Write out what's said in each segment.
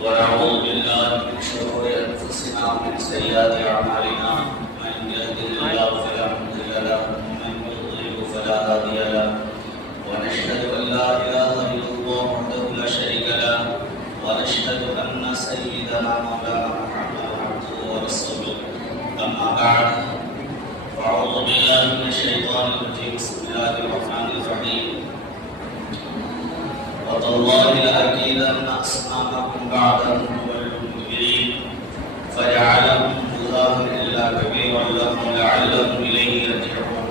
ونعوذ بالله من شرور أنفسنا ومن سيئات أعمالنا من يهده الله فلا مضل له ومن يضلل فلا هادي له ونشهد أن لا إله إلا الله وحده لا شريك له ونشهد أن سيدنا مولانا محمدا عبده ورسوله أما بعد فأعوذ بالله من الشيطان الرجيم بسم الله الرحمن الرحيم وتالله لأكيدن أصنامكم بعد أن تولوا مدبرين فجعلهم جذاذا إلا كبيرا لهم لعلهم إليه يرجعون.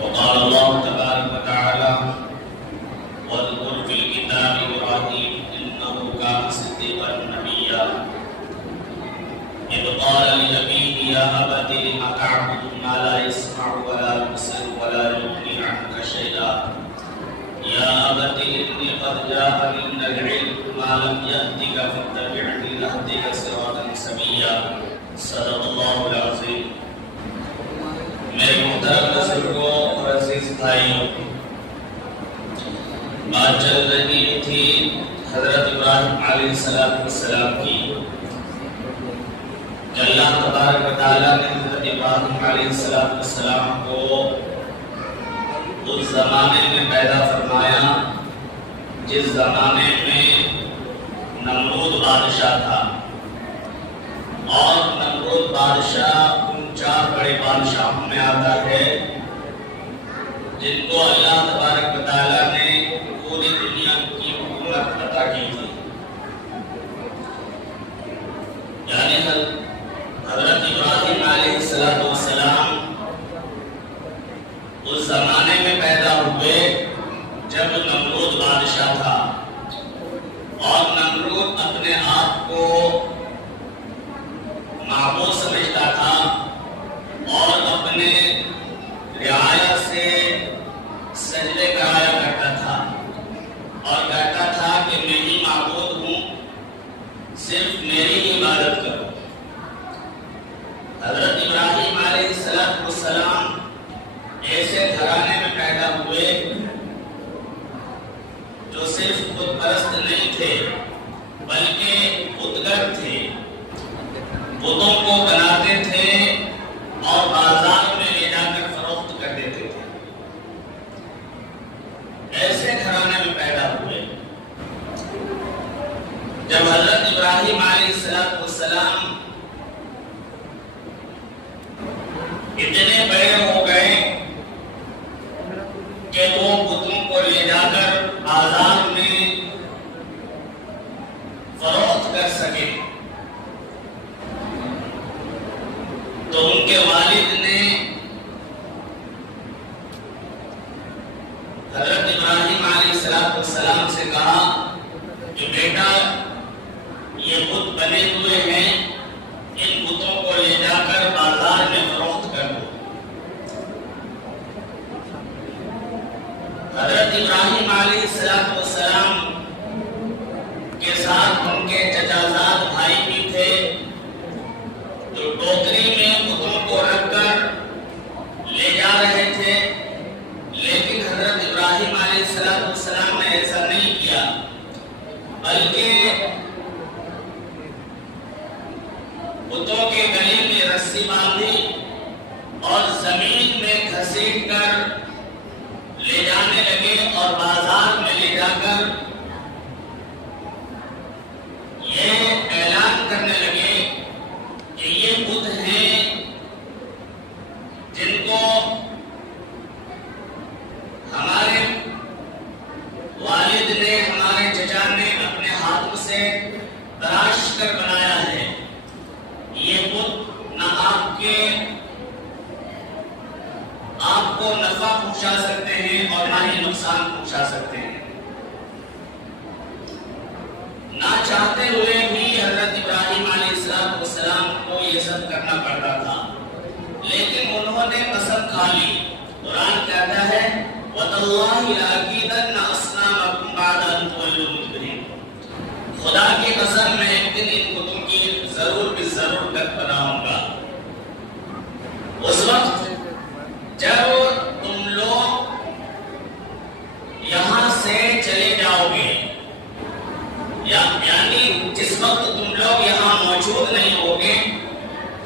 وقال الله تبارك وتعالى واذكر في الكتاب إبراهيم إنه كان صديقا نبيا إذ قال لأبيه يا أبت لم تعبد ما لا يسمع ولا يبصر ولا يغني عنك شيئا يا أبت إني قد جاءني من العلم ما لم يأتك فاتبعني أهدك صراطا سويا صدق الله العظيم. میرے محترم بزرگوں اور عزیز بھائیوں، بات چل رہی تھی حضرت ابراہیم علیہ السلام کی کہ اللہ تبارک و تعالیٰ نے حضرت ابراہیم علیہ السلام کو اس زمانے میں پیدا فرمایا جس زمانے میں نمرود بادشاہ تھا، اور نمرود بادشاہ ان 4 بڑے بادشاہوں میں آتا ہے جن کو اللہ تبارک و تعالیٰ نے پوری دنیا کی حکومت عطا کی تھی. یعنی حضرت ابراہیم علیہ السلام اس زمانے میں پیدا ہوئے جب نمرود بادشاہ تھا، اور نمرود اپنے آپ کو معبود سمجھتا تھا اور اپنے رعایا سے سجدے کرایا کرتا تھا اور کہتا تھا کہ میں ہی معبود ہوں، صرف میری ہی عبادت کرو. حضرت ابراہیم علیہ السلام ایسے گھرانے میں پیدا ہوئے جو صرف بت پرست نہیں تھے بلکہ بتگر تھے، بتوں کو بناتے تھے اور بازار میں لے جا کر فروخت کر دیتے تھے. ایسے گھرانے میں پیدا ہوئے. جب حضرت ابراہیم علیہ السلام اتنے بڑے ہو گئے کہ وہ بتوں کو لے جا کر بازار میں فروخت کر سکے، تو ان کے والد نے حضرت ابراہیم علیہ السلام سے کہا کہ بیٹا یہ بت بنے ہوئے ہیں، ان بتوں کو لے جا کر بازار میں فروخت کر دو. حضرت ابراہیم علیہ السلام کے ساتھ ان کے چچازاد بھائی بھی تھے، جو ٹوکری میں بتوں کو رکھ کر لے جا رہے تھے. لیکن حضرت ابراہیم علیہ السلام نے ایسا نہیں کیا، بلکہ بتوں کے گلے میں رسی باندھی اور زمین میں گھسیٹ کر لے جانے لگے اور بازار میں لے جا کر یہ اعلان کرنے لگے کہ یہ بت ہیں جن کو ہمارے والد نے، ہمارے چچا نے اپنے ہاتھوں سے تراش کر بنایا ہے. یہ بت نہ آپ کو نفع پہنچا سکتے ہیں اور نہ ہی نقصان پہنچا سکتے ہیں. نہ چاہتے ہوئے بھی حضرت ابراہیم علیہ السلام کو یہ سب کرنا پڑتا تھا، لیکن انہوں نے قسم کھا لی. قرآن کہتا ہے وَتَاللَّهِ لَأَكِيدَنَّ أَصْنَامَكُمْ بَعْدَ أَن تُوَلُّوا مُدْبِرِينَ. خدا کی قسم میں ایک دن ان بتوں کی ضرور ڈک بناؤں گا. اس وقت جب تم لوگ یہاں سے چلے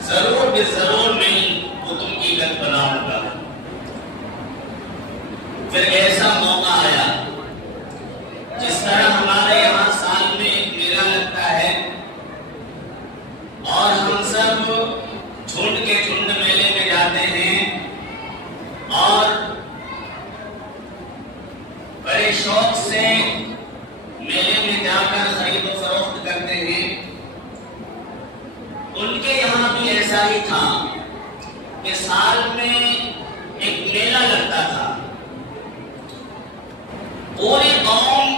ضرور بے ضرور میں بتوں کی گت بناؤں گا۔ پھر ایسا موقع آیا جس طرح ہمارے یہاں سال میں ایک میلہ لگتا ہے اور ہم سب جھنڈ کے جھنڈ میلے میں جاتے ہیں اور بڑے شوق سے میلے میں جا کر خرید و فروخت کرتے ہیں، ان کے یہاں بھی ایسا ہی تھا کہ سال میں ایک میلہ لگتا تھا، پوری قوم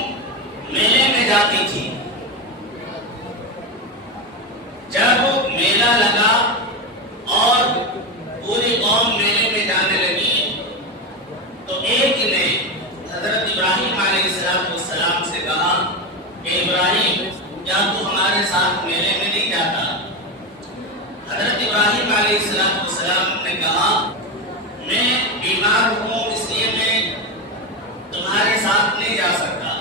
میلے میں جاتی تھی۔ جب میلہ لگا اور پوری قوم میلے میں جانے لگی تو ایک نے حضرت ابراہیم علیہ السلام سے کہا کہ ابراہیم کیا تو ہمارے ساتھ میلے میں نہیں جاتا؟ حضرت ابراہیم علیہ السلام نے کہا میں بیمار ہوں اس لیے میں تمہارے ساتھ نہیں جا سکتا۔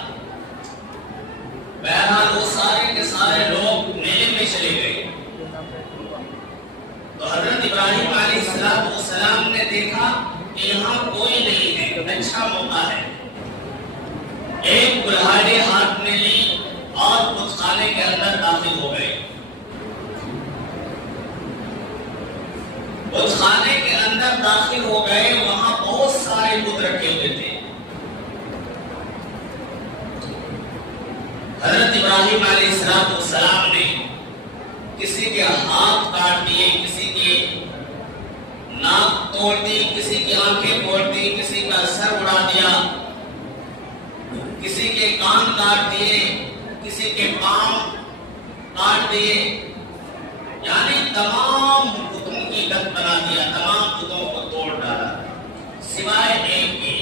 بہرحال وہ سارے کے سارے لوگ میلے میں چلے گئے تو حضرت ابراہیم علیہ السلام نے دیکھا کہ یہاں کوئی نہیں ہے، اچھا موقع ہے۔ ایک کلہاڑی ہاتھ میں لی اور بت خانے کے اندر داخل ہو گئے۔ بت خانے کے اندر داخل ہو گئے، وہاں بہت سارے بت رکھے ہوئے تھے۔ حضرت ابراہیم علیہ السلام نے کسی کے ہاتھ کاٹ دیے، کسی کی ناک توڑ دی، کسی کی آنکھیں توڑ دی، کسی کا سر اڑا دیا، کسی کے کان کاٹ دیے، کسی کے پاؤں کاٹ دیے، یعنی تمام بتوں کی گت بنا دیا، تمام بتوں کو توڑ ڈالا سوائے ایک کے۔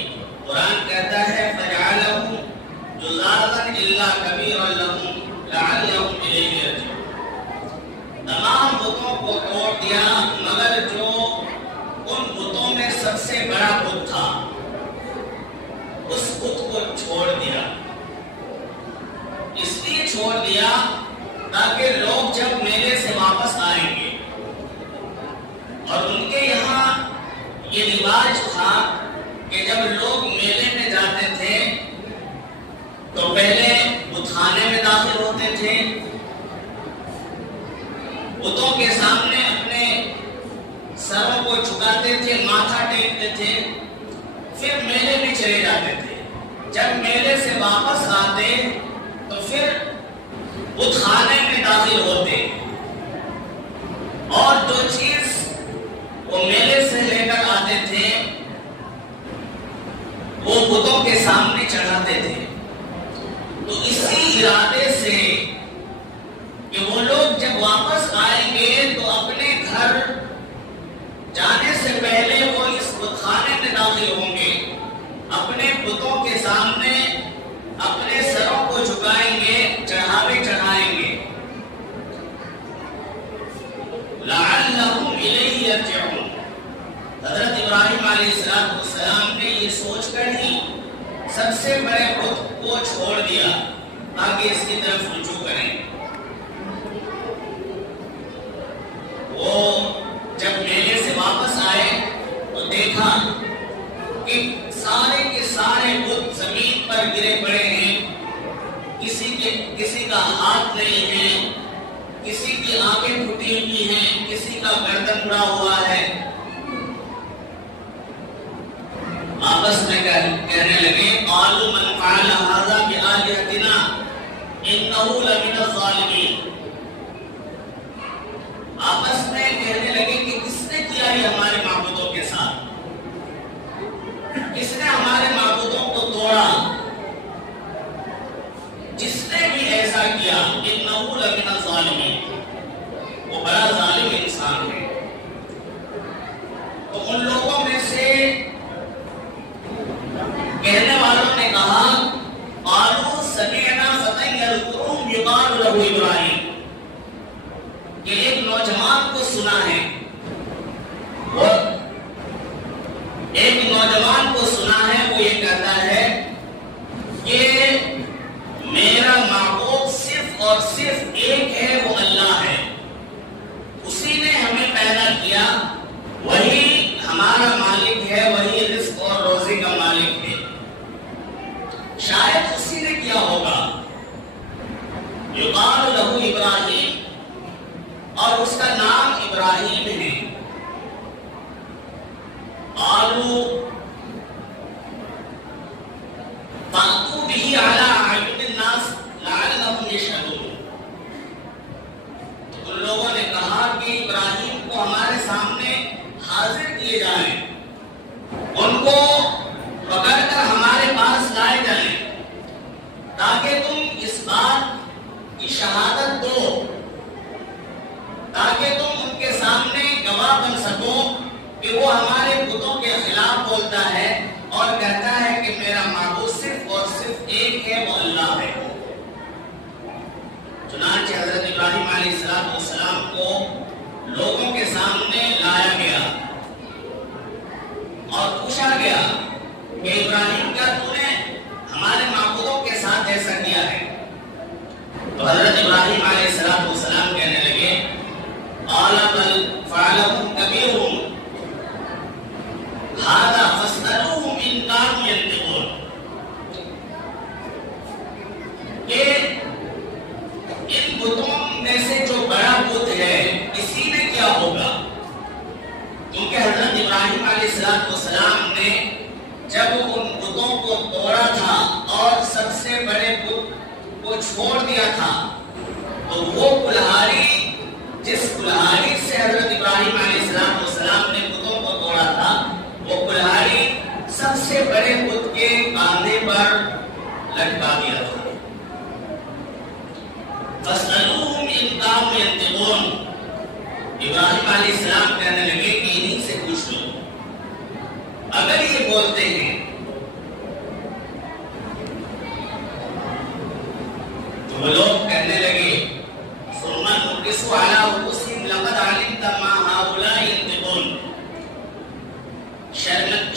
قرآن کہتا ہے فَجَعَلَهُمْ جُزَازًا إِلَّا كَبِيرًا لَهُمْ لَعَلَّهُمْ إِلَيْهِ يَرْجِعُونَ۔ تمام بتوں کو توڑ دیا مگر جو ان بتوں میں سب سے بڑا بت تھا اس بت کو چھوڑ دیا۔ اس لیے چھوڑ دیا تاکہ لوگ جب میلے سے واپس آئیں گے، اور ان کے یہاں یہ رواج تھا کہ جب لوگ میلے میں جاتے تھے تو پہلے بت خانے میں داخل ہوتے تھے، بتوں کے سامنے اپنے سروں کو جھکاتے تھے، ماتھا ٹیکتے تھے، پھر میلے میں چلے جاتے تھے۔ جب میلے سے واپس آتے تو پھر بت خانے میں داخل ہوتے اور جو چیز وہ میلے سے لے کر آتے تھے وہ بتوں کے سامنے چڑھاتے تھے۔ تو اسی ارادے سے کہ وہ لوگ جب واپس آئیں گے تو اپنے گھر جانے سے پہلے وہ اس بت خانے میں داخل ہوں گے، اپنے بتوں کے سامنے اپنے سروں کو جھکائیں گے، چڑھاوے چڑھائیں گے۔ لَعَلَّهُمْ إِلَيْهِ يَرْجِعُونَ۔ حضرت ابراہیم علیہ السلام نے یہ سوچ کر ہی سب سے بڑے بت کو چھوڑ دیا تاکہ اس کی طرف رجوع کریں۔ وہ جب میلے سے واپس آئے تو دیکھا کہ سارے کے سارے بت زمین پر گرے پڑے ہیں، کسی کا ہاتھ نہیں ہے، کسی کی آنکھیں پھٹی ہوئی ہیں، کسی کا گردن اڑا ہوا ہے۔ آپس میں کہنے لگے قالوا من فعل هذا بآلهتنا انه لمن الظالمین۔ آپس میں کہنے لگے کہ کس نے کیا یہ ہمارے معبودوں کے ساتھ، کس نے ہمارے معبودوں کو توڑا، جس نے بھی ایسا کیا انه لمن الظالمین، وہ بڑا ظالم انسان ہے۔ تو ان لوگوں میں سے کہنے والوں نے کہا قالوا سمعنا فتى يذكرهم يقال له ابراہیم، کہ ایک نوجوان کو سنا ہے، وہ ایک نوجوان کو سنا ہے، وہ یہ کہتا ہے کہ میرا معبود صرف اور صرف ایک ہے، وہ اللہ ہے، اسی نے ہمیں اس کا نام ابراہیم ہے. قالوا فأتوا به على أعين الناس لعلهم يشهدون. تو ان لوگوں نے کہا کہ ابراہیم کو ہمارے سامنے حاضر کیے جائیں, ان کو پکڑ کر ہمارے پاس لائے جائیں تاکہ تم اس بات کی شہادت دو, تاکہ تم ان کے سامنے گواہ بن سکو کہ وہ ہمارے بتوں کے خلاف بولتا ہے اور کہتا ہے کہ میرا معبود صرف اور صرف ایک ہے, وہ اللہ ہے. چنانچہ حضرت ابراہیم علیہ السلام کو لوگوں کے سامنے لایا گیا اور پوچھا گیا کہ ابراہیم کیا تو نے ہمارے معبودوں کے ساتھ ایسا کیا ہے؟ تو حضرت ابراہیم علیہ السلام کہنے لگے قال بل فعلهم كبيرهم هذا فاسألوهم إن كانوا ينطقون. کہ ان بتوں میں سے جو بڑا بت ہے اسی نے کیا ہوگا, کیونکہ حضرت ابراہیم علیہ السلام نے جب ان بتوں کو توڑا تھا اور سب سے بڑے بت کو چھوڑ دیا تھا تو وہ کلہاڑی, جس کلہاڑی سے حضرت ابراہیم علیہ السلام نے بتوں کو توڑا تھا, وہ کلہاڑی سب سے بڑے بت کے کاندھے پر لٹکا دیا تھا. فَاسْأَلُوهُمْ إِن كَانُوا يَنطِقُونَ. ابراہیم علیہ السلام کہنے لگے کہ انہی سے پوچھ لو اگر یہ بولتے ہیں. تو وہ لوگ کہنے لگے ثُمَّ نُكِسُوا عَلَىٰ رُءُوسِهِمْ لَقَدْ عَلِمْتَ مَا هَٰؤُلَاءِ يَنطِقُونَ.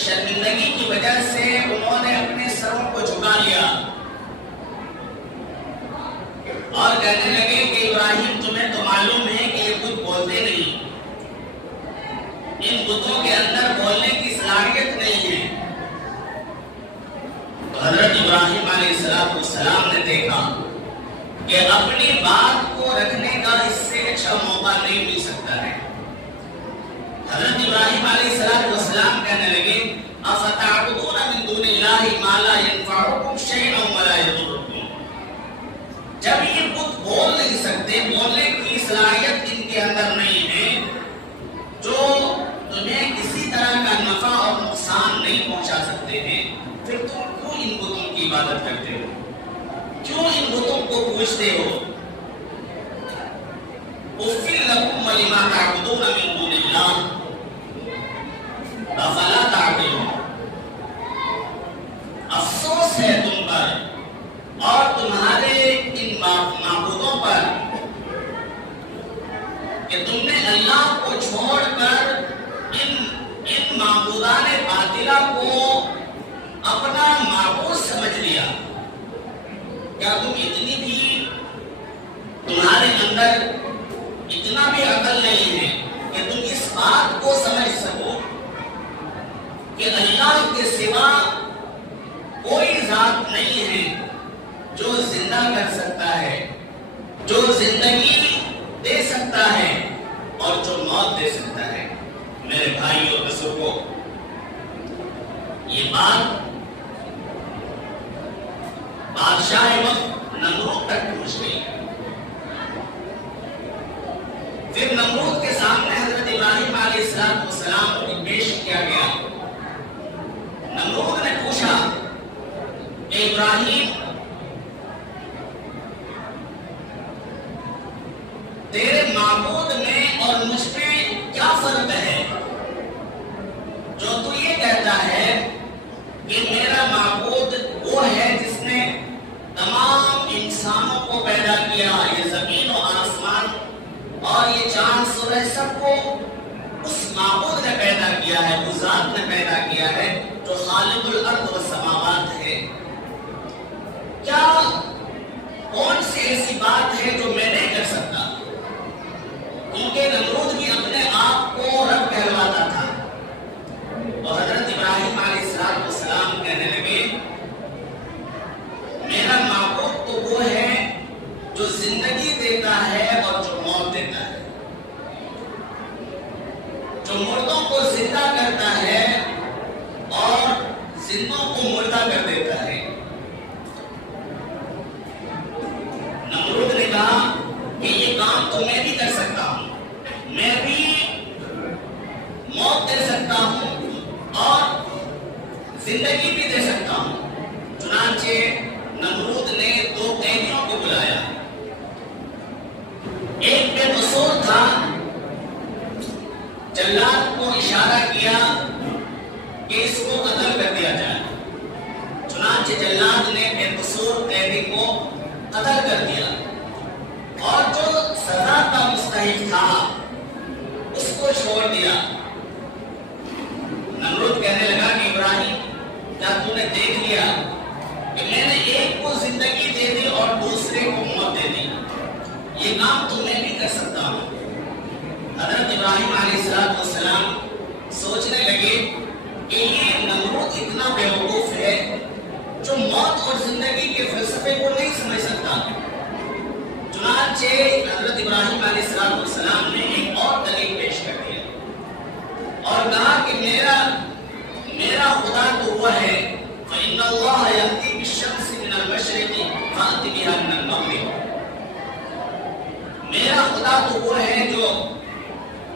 شرمندگی کی وجہ سے انہوں نے اپنے سروں کو جھکا لیا اور کہنے لگے کہ ابراہیم تمہیں تو معلوم ہے کہ یہ بت بولتے نہیں, ان بتوں کے اندر بولنے کی صلاحیت نہیں ہے. تو حضرت ابراہیم علیہ السلام نے دیکھا کہ اپنی بات کو رکھنے کا اس سے اچھا موقع نہیں مل سکتا ہے. حضرت ابراہیم علیہ السلام کہنے لگے افتعبدون من دون اللہ ما لا ينفعکم شیئا ولا یضرکم. جب یہ بت بول نہیں سکتے, بولنے کی صلاحیت ان کے اندر نہیں ہے, جو تمہیں کسی طرح کا نفع اور نقصان نہیں پہنچا سکتے ہیں, پھر تم کیوں ان بتوں کی عبادت کرتے ہو, کیوں ان بتوں کو پوجتے ہو؟ اُفٍّ لَكُمْ وَلِمَا تَعْبُدُونَ مِن دُونِ اللَّهِ أَفَلَا تَعْقِلُونَ. افسوس ہے تم پر اور تمہارے ان معبودوں پر کہ تم نے اللہ کو چھوڑ کر ان معبودان باطلہ کو اپنا معبود سمجھ لیا. کیا تم اتنی بھی, تمہارے اندر اتنا بھی عقل نہیں ہے کہ تم اس بات کو سمجھ سکو کہ اللہ کے سوا کوئی ذات نہیں ہے جو زندہ کر سکتا ہے, جو زندگی دے سکتا ہے اور جو موت دے سکتا ہے. میرے بھائی اور بزرگوں, یہ بات بادشاہ وقت نمرود تک پہنچ گئی. پھر نمرود کے سامنے حضرت ابراہیم علیہ السلام کو پیش کیا گیا. نمرود نے پوچھا کہ ابراہیم تیرے معبود میں اور مجھ میں کیا فرق ہے جو تو یہ کہتا ہے کہ میرا معبود وہ ہے جس نے تمام انسانوں کو پیدا کیا, یہ زمین و آسمان اور یہ چاند سورج سب کو اس معبود نے پیدا کیا ہے, اس ذات نے پیدا کیا ہے جو خالق الارض والسماوات ہے. کیا کون سی ایسی بات ہے جو میں نہیں کر سکتا؟ کیونکہ نمرود بھی اپنے آپ کو رب کہلواتا تھا. تو حضرت ابراہیم علیہ السلام کہنے لگے میرا معبود تو وہ ہے جو زندگی دیتا ہے اور جو موت دیتا ہے. جو مردوں کو زندہ کرتا ہے اور زندوں کو مردہ کر دیتا ہے۔ نمرود نے کہا کہ یہ کام تو میں بھی کر سکتا ہوں، میں بھی موت دے سکتا ہوں اور زندگی بھی دے سکتا ہوں۔ چنانچہ نمرود نے 2 قیدیوں کو بلایا، ایک بے قصور تھا، جلاد کو اشارہ کیا کہ اس کو قتل کر دیا جائے۔ چنانچہ جلاد نے بے قصور قیدی کو قتل کر دیا اور جو سزا کا مستحق تھا اس کو چھوڑ دیا۔ نمرود کہنے لگا کہ ابراہیم، کیا تو نے دیکھ لیا کہ میں نے ایک کو زندگی دے دی اور دوسرے کو موت دے دی؟ یہ کام تو میں بھی کر سکتا ہوں۔ حضرت ابراہیم علیہ السلام سوچنے لگے کہ یہ نمرود اتنا بیوقوف ہے جو موت اور زندگی کے فلسفے کو نہیں سمجھ سکتا۔ چنانچہ حضرت ابراہیم علیہ السلام نے ایک اور دلیل پیش کر دیا اور کہا کہ میرا خدا تو وہ ہے فَإِنَّ اللَّهَ يَأْتِي بِالشَّمْسِ مِنَ الْمَشْرِقِ فَأْتِ بِهَا مِنَ الْمَغْرِبِ۔ میرا خدا تو وہ ہے جو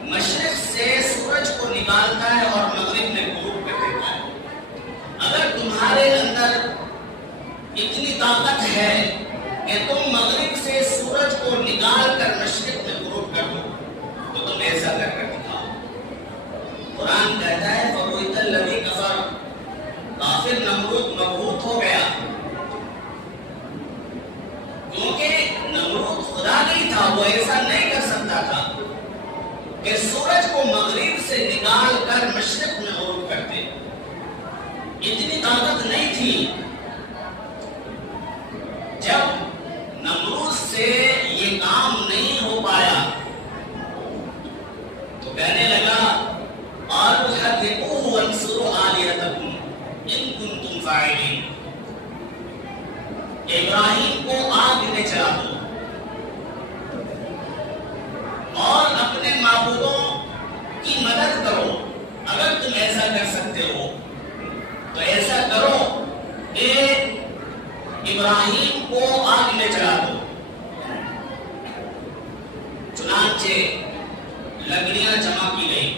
مشرق سے سورج کو نکالتا ہے اور مغرب میں غروب کر دیتا ہے۔ اگر تمہارے اندر اتنی طاقت ہے کہ تم مغرب سے سورج کو نکال کر مشرق میں غروب کر دو تو تم ایسا کر دکھاؤ۔ قرآن کہتا ہے فَبُهِتَ الَّذِي كَفَرَ، کافر نمرود مبہوت ہو گیا، کیونکہ نمرود خدا نہیں تھا، وہ ایسا نہیں کر سکتا تھا کہ سورج کو مغرب سے نکال کر مشرق میں غروب کرتے، اتنی طاقت نہیں تھی۔ جب نمرود سے یہ کام نہیں ہو پایا تو کہنے لگا قَالُوا حَرِّقُوهُ وَانصُرُوا آلِهَتَكُمْ إِن كُنتُمْ فَاعِلِينَ، ابراہیم کو آگ میں چلا دو اور اپنے معبودوں کی مدد کرو، اگر تم ایسا کر سکتے ہو تو ایسا کرو کہ ابراہیم کو آگ میں چلا دو۔ چنانچہ لکڑیاں جمع کی گئی،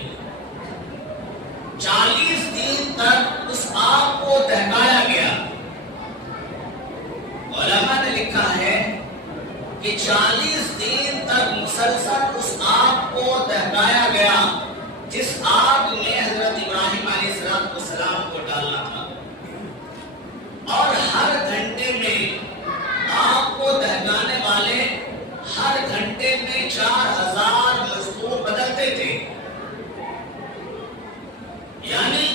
40 دن تک اس آگ کو دہکایا گیا۔ علماء نے لکھا ہے کہ 40 دن تک مسلسل اس آگ کو دہکایا گیا جس آگ میں حضرت ابراہیم علیہ السلام کو ڈالنا تھا، اور ہر گھنٹے میں آگ کو دہکانے والے ہر گھنٹے میں 4000 مزدور بدلتے تھے، یعنی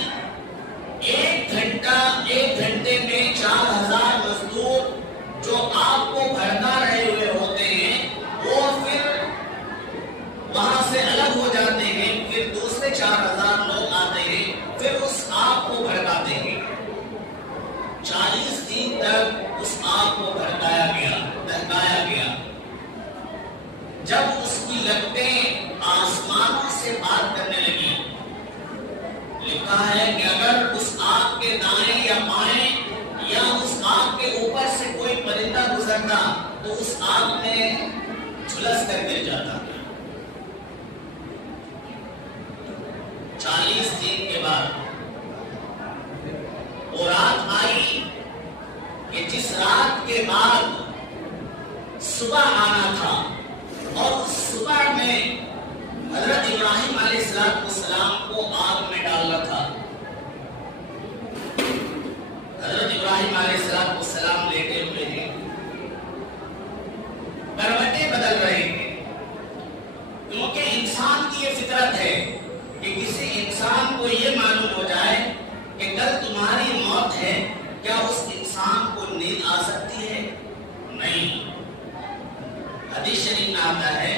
ایک گھنٹے میں 4000 مزدور جو آگ کو بھڑکا رہے ہوئے ہوتے ہیں وہ پھر وہاں سے الگ ہو جاتے ہیں، پھر دوسرے 4000 لوگ آتے ہیں، پھر اس آگ کو بھڑکاتے ہیں۔ 40 دن تک اس آگ کو بھڑکایا گیا، دہکایا گیا۔ جب اس کی لپٹیں آسمانوں سے بات کرنے لگی، لکھا ہے کہ اگر اس آگ کے دائیں یا بائیں یا اس آگ کے اوپر سے کوئی پرندہ گزرتا تو اس آگ میں جھلس کر گر جاتا۔ 40 دن کے بعد وہ رات آئی کہ جس رات کے بعد صبح آنا تھا، اور اس صبح میں حضرت ابراہیم علیہ السلام کو آگ میں ڈالنا تھا۔ حضرت ابراہیم علیہ السلام لیٹے ہوئے ہیں، کروٹیں بدل رہے ہیں، کیونکہ انسان کی یہ فطرت ہے کہ کسی انسان کو یہ معلوم ہو جائے کہ کل تمہاری موت ہے، کیا اس انسان کو نیند آ سکتی ہے؟ نہیں۔ حدیث شریف میں آتا ہے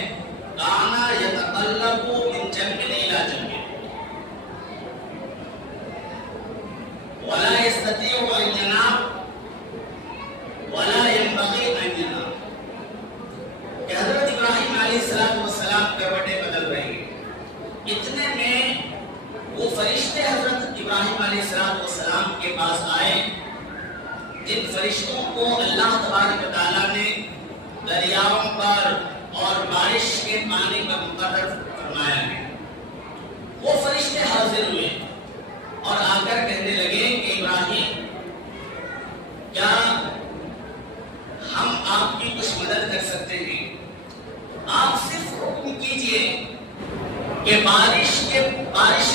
کانا یتقلب من جنب الی جنب ولا يستطيع ان ينام ولا ينبغي ان ينام، کہ حضرت ابراہیم علیہ السلام کروٹیں بدل رہے ہیں، اتنے میں فرشتے حضرت ابراہیم علیہ السلام کے پاس آئے، جن فرشتوں کو اللہ تبارک و تعالیٰ نے دریاؤں پر اور بارش کے پانی پر مقرر فرمایا ہے، وہ فرشتے حاضر ہوئے اور آ کر کہنے لگے کہ ابراہیم، کیا ہم آپ کی کچھ مدد کر سکتے ہیں؟ آپ صرف حکم کیجئے کہ بارش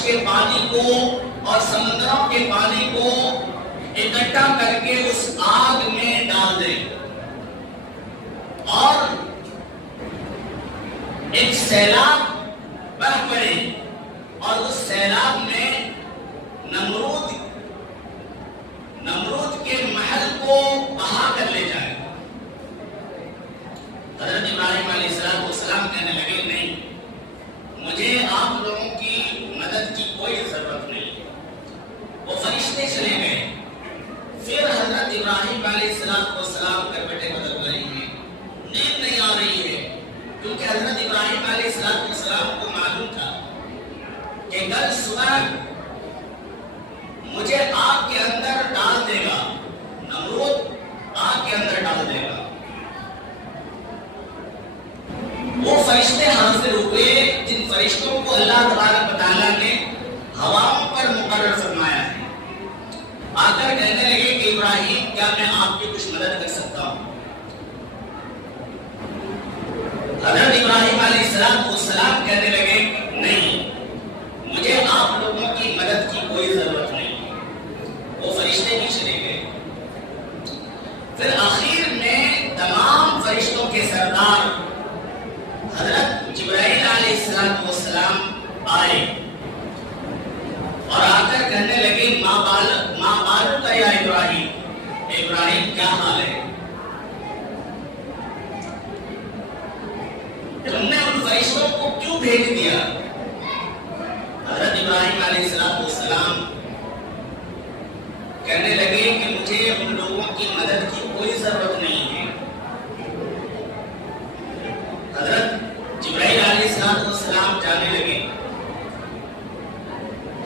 کے پانی کو اور سمندروں کے پانی کو اکٹھا کر کے اس آگ میں ڈال دیں اور ایک سیلاب بہ پڑے اور اس سیلاب میں نمرود کے محل کو بہا کر لے جائے۔ حضرت ابراہیم علیہ السلام کہنے لگے، نہیں، مجھے آپ لوگوں کی مدد کی کوئی ضرورت نہیں۔ وہ فرشتے چلے گئے۔ پھر حضرت ابراہیم علیہ السلام کر بیٹھے کو لگ رہی ہیں، نیند نہیں آ رہی ہے، کیونکہ حضرت ابراہیم علیہ السلام کو معلوم تھا کہ کل صبح مجھے آگ کے اندر ڈال دے گا، نمرود آگ کے اندر ڈال دے گا۔ وہ فرشتے حاضر ہوئے جن فرشتوں کو اللہ تبارک و تعالیٰ نے ہواؤں پر مقرر فرمایا ہے۔ آ کر کہنے لگے کہ ابراہیم، کیا میں آپ کی کچھ مدد کر سکتا ہوں؟ حضرت ابراہیم علیہ السلام کہنے لگے، نہیں، مجھے آپ لوگوں کی مدد کی کوئی ضرورت نہیں۔ وہ فرشتے بھی چلے گئے۔ پھر آخر میں تمام فرشتوں کے سردار حضرت جبرائیل علیہ السلام آئے اور آ کر کہنے لگے، ماں بالو کا یا ابراہیم کیا حال ہے؟ تم نے ان فرشتوں کو کیوں بھیج دیا؟ حضرت ابراہیم علیہ السلام کہنے لگے کہ مجھے ان لوگوں کی مدد کی کوئی ضرورت نہیں ہے۔ حضرت جبرائیل علیہ السلام جانے لگے۔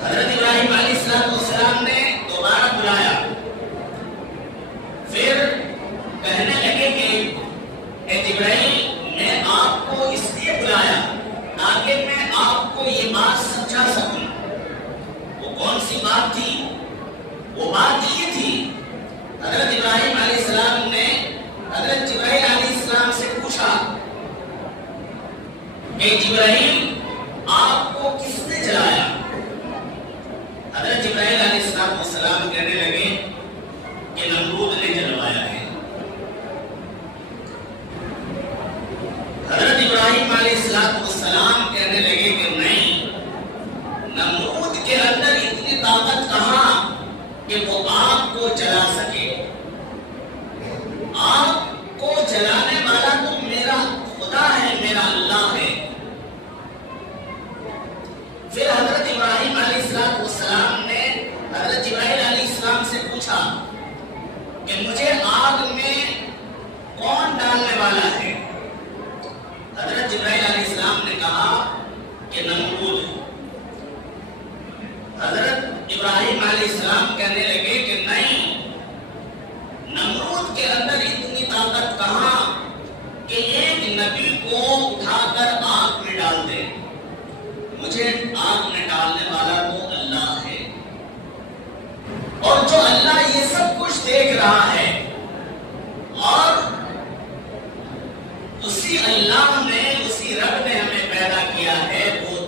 حضرت ابراہیم علیہ السلام نے دوبارہ بلایا، پھر کہنے لگے کہ اے جبرائیل، میں آپ کو اس لیے بلایا تاکہ میں آپ کو یہ بات سمجھا سکوں۔ وہ کون سی بات تھی؟ وہ بات یہ تھی، حضرت ابراہیم علیہ السلام نے حضرت جبرائیل علیہ السلام سے پوچھا کہ جبرائیل، آپ کو کس نے جلایا؟ حضرت جبرائیل علیہ السلام کہنے لگے کہ نمرود نے جلوایا ہے۔ حضرت ابراہیم علیہ السلام کہنے لگے کہ نہیں، نمرود کے اندر اتنی طاقت کہاں کہ وہ آگ کو جلا سکے؟ آگ کو جلانے والا تو میرا خدا ہے، میرا اللہ ہے۔ پھر حضرت ابراہیم علیہ السلام نے حضرت جبرائیل علیہ السلام سے پوچھا کہ مجھے آگ میں کون ڈالنے والا ہے؟ حضرت جبرائیل علیہ السلام نے کہا کہ نمرود۔ حضرت ابراہیم علیہ السلام کہنے لگے کہ نہیں، نمرود کے اندر اتنی طاقت کہاں کہ ایک نبی کو اٹھا کر آگ میں ڈال دے۔ مجھے آگ میں ڈالنے والا تو اللہ ہے، اور جو اللہ یہ سب کچھ دیکھ رہا ہے، اور اسی اللہ نے، اسی رب نے ہمیں پیدا کیا ہے، وہ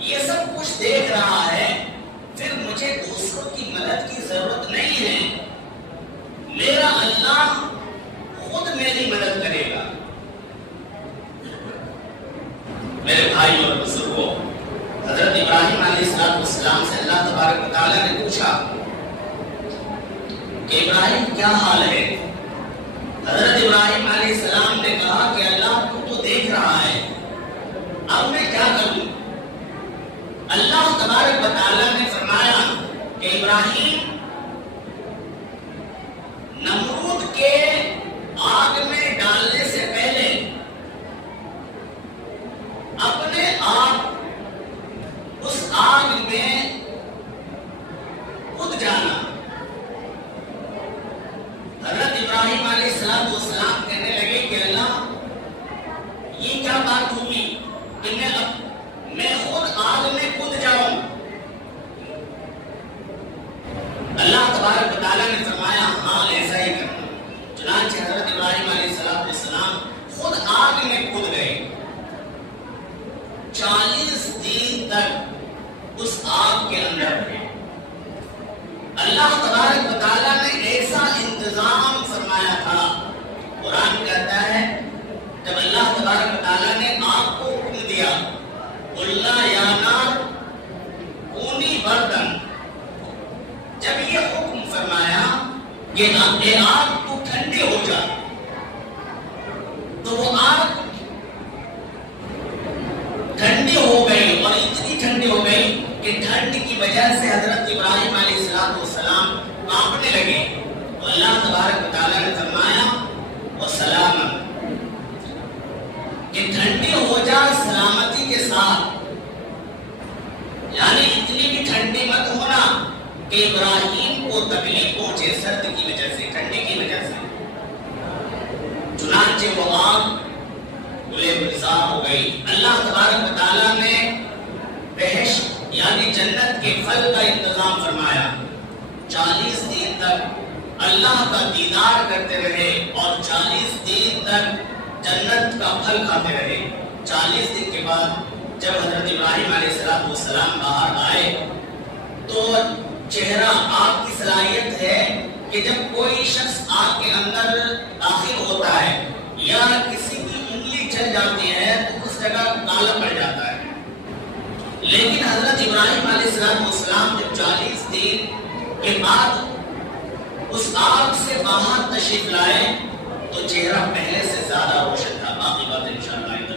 یہ سب کچھ دیکھ رہا ہے، پھر مجھے دوسروں کی مدد کی ضرورت نہیں ہے۔ میرا اللہ خود میری مدد کرے گا۔ میرے بھائی اور بزرگوں، حضرت ابراہیم علیہ السلام سے اللہ تبارک و تعالیٰ نے پوچھا کہ ابراہیم کیا حال ہے؟ حضرت ابراہیم علیہ السلام نے کہا کہ اللہ تو دیکھ رہا ہے، اب میں کیا کروں؟ اللہ تبارک و تعالیٰ نے فرمایا کہ ابراہیم، نمرود کے آگ میں ڈالنے سے پہلے اپنے آپ اس آگ میں اللہ تبارک و تعالیٰ نے فرمایا ہاں ایسا ہی کرنا۔ چنانچہ حضرت ابراہیم علیہ السلام خود آگ میں کود گئے، 40 دن تک اس آگ کے اندر رہے۔ اللہ تبارک و تعالیٰ نے ایسا انتظام فرمایا تھا۔ قرآن کہتا ہے جب اللہ تبارک و تعالیٰ نے آگ کو حکم دیا قُلْنَا يَا نَارُ كُونِي بَرْدًا، جب یہ حکم فرمایا کہ آگ تو ٹھنڈی ہو جا، تو وہ آگ ٹھنڈی ہو گئی، اور اتنی ٹھنڈی ہو گئی کہ ٹھنڈ کی وجہ سے حضرت ابراہیم علیہ السلام کانپنے لگے۔ تو اللہ تبارک و تعالیٰ نے فرمایا وَسَلَامًا، کہ ٹھنڈی ہو جا سلامتی کے ساتھ، یعنی اتنی بھی ٹھنڈی مت ہونا کہ ابراہیم کو تکلیف پہنچے سرد کی وجہ سے، ٹھنڈی کی وجہ سے۔ چنانچہ وہ آگ گلے گلزار ہو گئی۔ اللہ تبارک و تعالیٰ نے بہشت یعنی جنت کے پھل کا انتظام فرمایا۔ 40 دن تک اللہ کا دیدار کرتے رہے اور 40 دن تک جنت کا پھل کھاتے رہے۔ 40 دن کے بعد جب حضرت ابراہیم علیہ السلام باہر آئے تو چہرہ آگ کی صلاحیت ہے کہ جب کوئی شخص آگ کے اندر داخل ہوتا ہے یا کسی کی انگلی چل جاتی ہے تو اس جگہ کالا پڑ جاتا ہے، لیکن حضرت ابراہیم علیہ السلام جب 40 دن کے بعد اس آگ سے باہر تشریف لائے تو چہرہ پہلے سے زیادہ روشن تھا۔ باقی بات انشاءاللہ